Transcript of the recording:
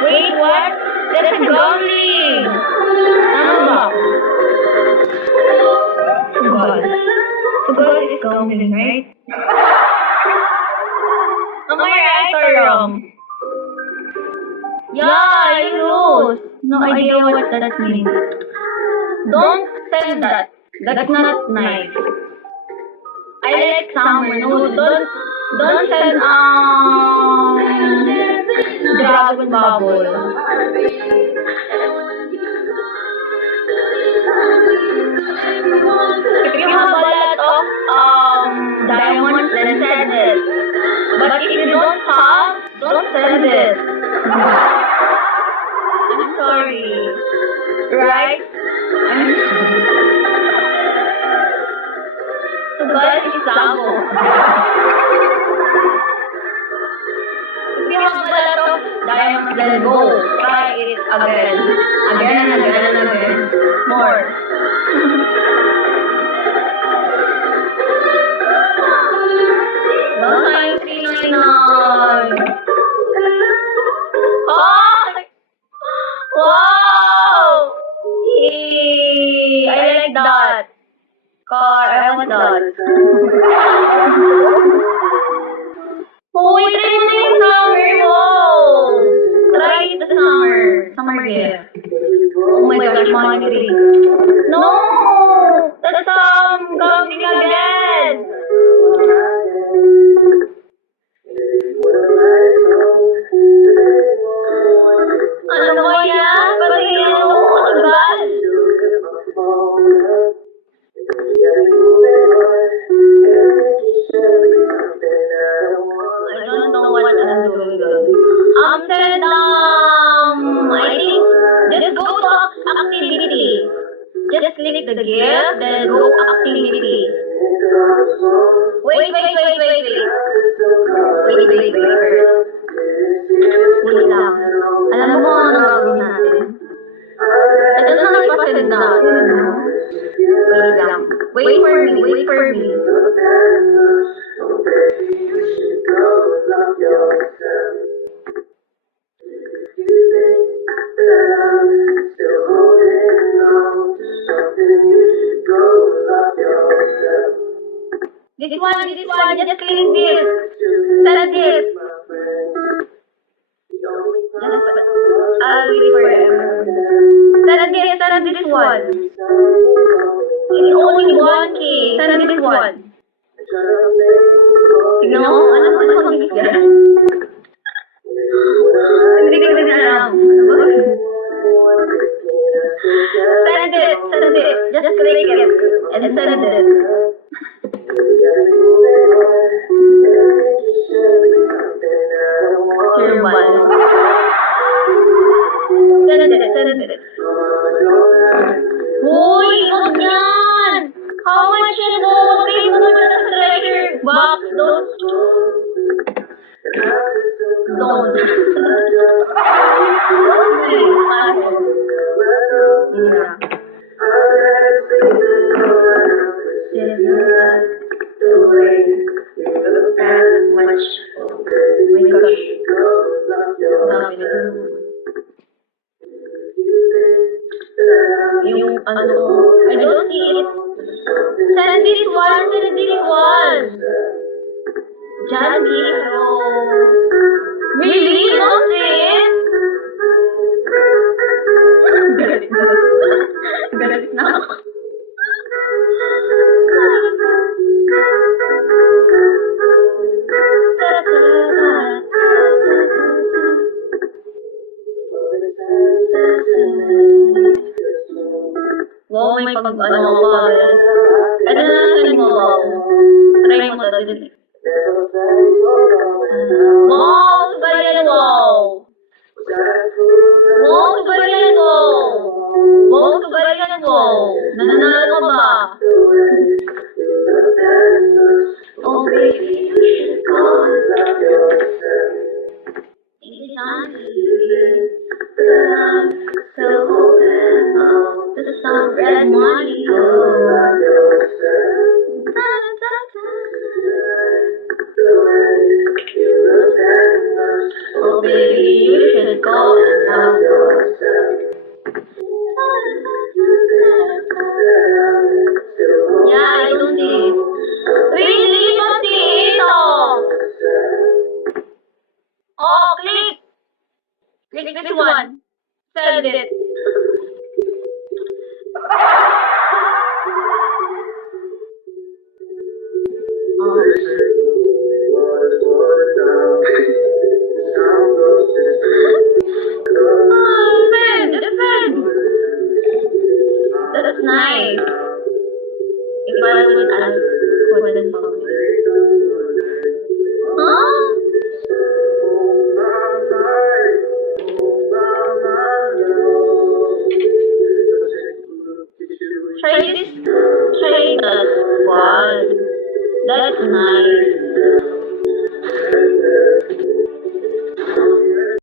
Wait, what? That's a goblin! Ano ba? Sugal. Sugal is goblin, right? Am I right or wrong? Yeah, you lose. No idea what that means. Don't send that. That's not nice. I like summer. No, don't send dragon bubble. If you have a lot of diamonds, then send it. But if you don't have, don't send it. I'm sorry. Right? Sugal is sabo. If you have a lot of diamonds, then go. Try it again. Again and again and again. More. No, 1999. Oh! Wow! Yay! I like that. Car, I want that. Oh, wait, try mo na yung summer mo. Try the summer. Summer gift. Oh my gosh, money. No! That's goblin again. Ano ba yan? Pati ano? Sugal? I don't know what I'm doing. Said, I think, just go to activity. Just click the gift, then go activity. Wait. Wait first. Wait lang. Alam mo ano gagawin natin? Ito na lang ipasend natin. Wait lang. Wait for me. This one, just click this. Send this. I'll wait for him. Send this one. It's only 1K. Send this one. Tignan mo, alam mo na mag-gift yan. Hindi ko na alam. Send it. Just click it. And send it. Send it. Uy, huwag yan! How much yan mo? Okay, mo naman sa treasure box. Don't. Yung ano, I don't see it. Send this one. Johnny, hello. Really? You don't see it? Galit na ako. Wow, may pag-ano ba? Ano na send mo ba? Try mo to din. Wow, sugal yan, wow. Nananalo ka ba? Oh, baby. one. Send it. Oh, man, defend. That's nice. If I was it, I couldn't publish. Huh? Try this. Try that one. That's nice.